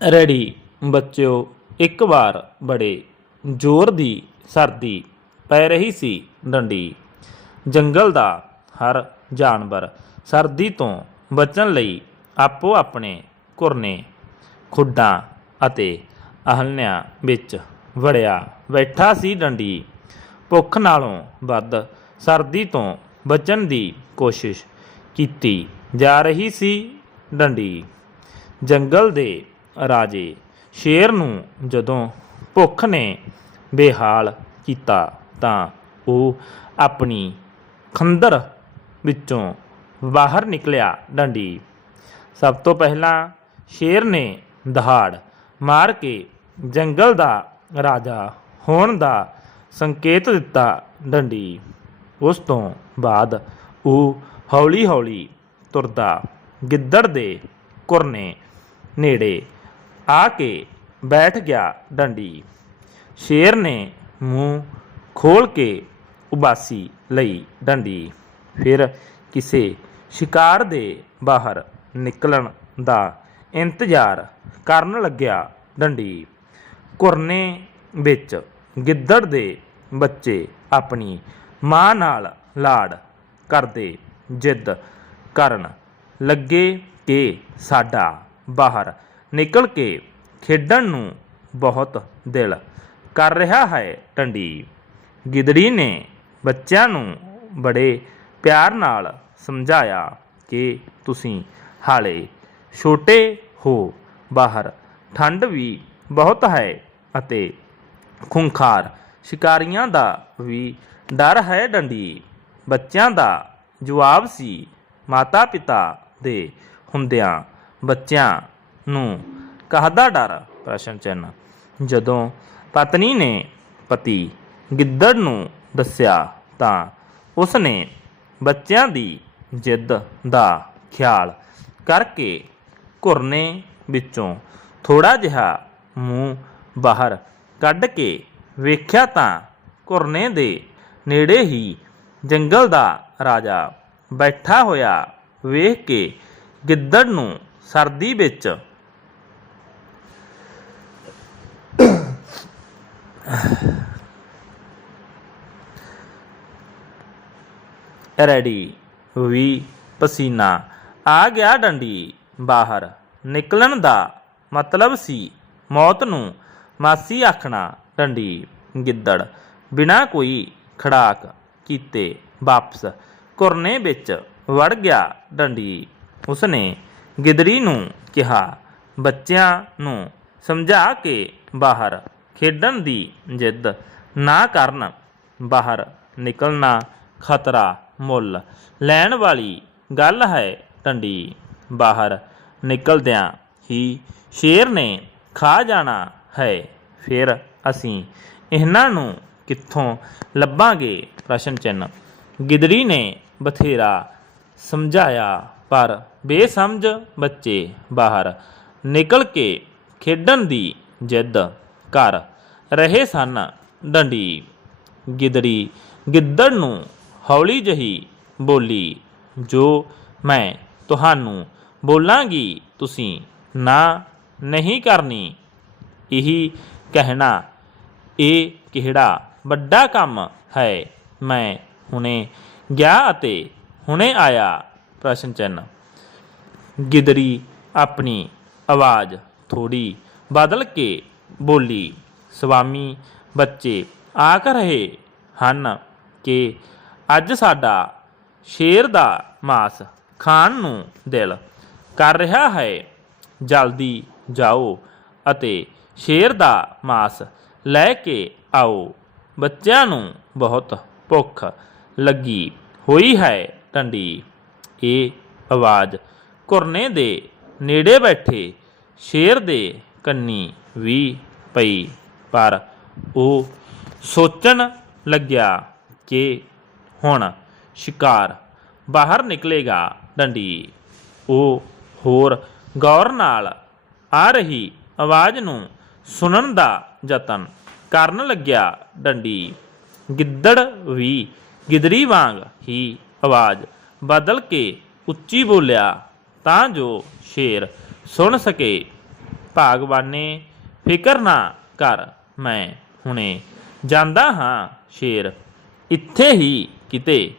Ready. ਬੱਚਿਓ, ਇੱਕ ਵਾਰ ਬੜੇ ਜ਼ੋਰ ਦੀ ਸਰਦੀ ਪੈ ਰਹੀ ਸੀ ਡੰਡੀ। ਜੰਗਲ ਦਾ ਹਰ ਜਾਨਵਰ ਸਰਦੀ ਤੋਂ ਬਚਣ ਲਈ ਆਪੋ ਆਪਣੇ ਘੁਰਨੇ, ਖੁੱਡਾਂ ਅਤੇ ਅਹਲਨਿਆਂ ਵਿੱਚ ਵੜਿਆ ਬੈਠਾ ਸੀ ਡੰਡੀ। ਭੁੱਖ ਨਾਲੋਂ ਵੱਧ ਸਰਦੀ ਤੋਂ ਬਚਣ ਦੀ ਕੋਸ਼ਿਸ਼ ਕੀਤੀ ਜਾ ਰਹੀ ਸੀ ਡੰਡੀ। ਜੰਗਲ ਦੇ ਰਾਜੇ, ਸ਼ੇਰ ਨੂੰ ਜਦੋਂ ਭੁੱਖ ਨੇ ਬੇਹਾਲ ਕੀਤਾ ਤਾਂ ਉਹ ਆਪਣੀ ਖੰਦਰ ਵਿੱਚੋਂ ਬਾਹਰ ਨਿਕਲਿਆ ਡੰਡੀ। ਸਭ ਤੋਂ ਪਹਿਲਾਂ ਸ਼ੇਰ ਨੇ ਦਹਾੜ ਮਾਰ ਕੇ ਜੰਗਲ ਦਾ ਰਾਜਾ ਹੋਣ ਦਾ ਸੰਕੇਤ ਦਿੱਤਾ ਡੰਡੀ। ਉਸ ਤੋਂ ਬਾਅਦ ਉਹ ਹੌਲੀ-ਹੌਲੀ ਤੁਰਦਾ ਗਿੱਦੜ ਦੇ ਕੁਰਨੇ ਨੇੜੇ ਆ ਕੇ ਬੈਠ ਗਿਆ ਡੰਡੀ। ਸ਼ੇਰ ਨੇ ਮੂੰਹ ਖੋਲ ਕੇ ਉਬਾਸੀ ਲਈ ਡੰਡੀ। ਫਿਰ ਕਿਸੇ ਸ਼ਿਕਾਰ ਦੇ ਬਾਹਰ ਨਿਕਲਣ ਦਾ ਇੰਤਜ਼ਾਰ ਕਰਨ ਲੱਗਿਆ ਡੰਡੀ। ਕੁਰਨੇ ਵਿੱਚ ਗਿੱਦੜ ਦੇ ਬੱਚੇ ਆਪਣੀ ਮਾਂ ਨਾਲ ਲਾੜ ਕਰਦੇ ਜਿੱਦ ਕਰਨ ਲੱਗੇ ਕਿ ਸਾਡਾ ਬਾਹਰ ਨਿਕਲ ਕੇ ਖੇਡਣ ਨੂੰ ਬਹੁਤ ਦਿਲ ਕਰ ਰਿਹਾ ਹੈ ਟੰਡੀ। ਗਿਦੜੀ ਨੇ ਬੱਚਿਆਂ ਨੂੰ ਬੜੇ ਪਿਆਰ ਨਾਲ ਸਮਝਾਇਆ ਕਿ ਤੁਸੀਂ ਹਾਲੇ ਛੋਟੇ ਹੋ, ਬਾਹਰ ਠੰਡ ਵੀ ਬਹੁਤ ਹੈ ਅਤੇ ਖੁੰਖਾਰ ਸ਼ਿਕਾਰੀਆਂ ਦਾ ਵੀ ਡਰ ਹੈ ਡੰਡੀ ਬੱਚਿਆਂ ਦਾ ਜਵਾਬ ਸੀ ਮਾਤਾ ਪਿਤਾ ਦੇ ਹੁੰਦਿਆਂ ਬੱਚਿਆਂ ਨੂੰ ਕਾਹਦਾ ਡਰ? ਪ੍ਰਸ਼ਨ ਚਿੰਨ ਜਦੋਂ ਪਤਨੀ ਨੇ ਪਤੀ ਗਿੱਦੜ ਨੂੰ ਦੱਸਿਆ ਤਾਂ ਉਸ ਨੇ ਬੱਚਿਆਂ ਦੀ ਜਿੱਦ ਦਾ ਖਿਆਲ ਕਰਕੇ ਘੁਰਨੇ ਵਿੱਚੋਂ ਥੋੜਾ ਜਿਹਾ ਮੂੰਹ ਬਾਹਰ ਕੱਢ ਕੇ ਵੇਖਿਆ ਤਾਂ ਘੁਰਨੇ ਦੇ ਨੇੜੇ ਹੀ ਜੰਗਲ ਦਾ ਰਾਜਾ ਬੈਠਾ ਹੋਇਆ ਵੇਖ ਕੇ ਗਿੱਦੜ ਨੂੰ ਸਰਦੀ ਵਿੱਚ ਰੈਡੀ। ਵੀ ਪਸੀਨਾ। ਆ ਗਿਆ ਡੰਡੀ। ਬਾਹਰ ਨਿਕਲਣ ਦਾ ਮਤਲਬ ਸੀ ਮੌਤ ਨੂੰ। ਮਾਸੀ ਆਖਣਾ, ਡੰਡੀ, ਗਿੱਦੜ, ਬਿਨਾਂ ਕੋਈ ਖੜਾਕ ਕੀਤੇ ਵਾਪਸ। ਕੁਰਨੇ ਵਿੱਚ ਵੜ ਗਿਆ ਡੰਡੀ। ਉਸਨੇ ਗਿਦੜੀ ਨੂੰ ਕਿਹਾ। ਬੱਚਿਆਂ ਨੂੰ ਸਮਝਾ ਕੇ ਬਾਹਰ ਖੇਡਣ ਦੀ ਜਿੱਦ ਨਾ ਕਰਨ, ਬਾਹਰ ਨਿਕਲਣਾ ਖਤਰਾ ਮੁੱਲ। ਲੈਣ ਵਾਲੀ ਗੱਲ ਹੈ ਟੰਡੀ, ਬਾਹਰ ਨਿਕਲਦਿਆਂ ਹੀ ਸ਼ੇਰ ਨੇ ਖਾ ਜਾਣਾ ਹੈ, ਫਿਰ ਅਸੀਂ ਇਹਨਾਂ ਨੂੰ ਕਿੱਥੋਂ ਲੱਭਾਂਗੇ? ਪ੍ਰਸ਼ਨ ਚਿੰਨ ਗਿਦੜੀ ਨੇ ਬਥੇਰਾ ਸਮਝਾਇਆ, ਪਰ ਬੇਸਮਝ ਬੱਚੇ ਬਾਹਰ ਨਿਕਲ ਕੇ ਖੇਡਣ ਦੀ ਜਿੱਦ ਕਰ ਰਹੇ ਸਨ। ਡੰਡੀ ਗਿੱਦੜੀ ਗਿੱਦੜ ਨੂੰ ਹੌਲੀ ਜਹੀ ਬੋਲੀ, ਜੋ ਮੈਂ ਤੁਹਾਨੂੰ ਬੋਲਾਂਗੀ, ਤੁਸੀਂ ਨਾ ਨਹੀਂ ਕਰਨੀ। ਇਹੀ ਕਹਿਣਾ, ਇਹ ਕਿਹੜਾ ਵੱਡਾ ਕੰਮ ਹੈ? ਮੈਂ ਹੁਣੇ ਗਿਆ ਅਤੇ ਹੁਣੇ ਆਇਆ। ਪ੍ਰਸ਼ਨ ਚਿੰਨ ਗਿਦੜੀ ਆਪਣੀ ਆਵਾਜ਼ ਥੋੜੀ ਬਦਲ ਕੇ ਬੋਲੀ, ਸਵਾਮੀ, ਬੱਚੇ ਆਖ ਰਹੇ ਹਨ ਕਿ ਅੱਜ ਸਾਡਾ ਸ਼ੇਰ ਦਾ ਮਾਸ ਖਾਣ ਨੂੰ ਦਿਲ ਕਰ ਰਿਹਾ ਹੈ। ਜਲਦੀ ਜਾਓ ਅਤੇ ਸ਼ੇਰ ਦਾ ਮਾਸ ਲੈ ਕੇ ਆਓ। ਬੱਚਿਆਂ ਨੂੰ ਬਹੁਤ ਭੁੱਖ ਲੱਗੀ ਹੋਈ ਹੈ ਟੰਡੀ। ਇਹ ਆਵਾਜ਼ ਕੁਰਨੇ ਦੇ ਨੇੜੇ ਬੈਠੇ ਸ਼ੇਰ ਦੇ ਕੰਨੀ ਵੀ ਪਈ। ਪਰ ਉਹ ਸੋਚਣ ਲੱਗਿਆ ਕਿ ਹੁਣ ਸ਼ਿਕਾਰ ਬਾਹਰ ਨਿਕਲੇਗਾ ਡੰਡੀ। ਉਹ ਹੋਰ ਗੌਰ ਨਾਲ ਆ ਰਹੀ ਆਵਾਜ਼ ਨੂੰ ਸੁਣਨ ਦਾ ਯਤਨ ਕਰਨ ਲੱਗਿਆ ਡੰਡੀ। ਗਿੱਦੜ ਵੀ ਗਿਦੜੀ ਵਾਂਗ ਹੀ ਆਵਾਜ਼ ਬਦਲ ਕੇ ਉੱਚੀ ਬੋਲਿਆ, ਤਾਂ ਜੋ ਸ਼ੇਰ ਸੁਣ ਸਕੇ। ਭਾਗਵਾਨੇ ਫਿਕਰ ਨਾ ਕਰ ਮੈਂ ਹੁਣੇ ਜਾਂਦਾ ਹਾਂ ਸ਼ੇਰ। ਇੱਥੇ ਹੀ ਕਿਤੇ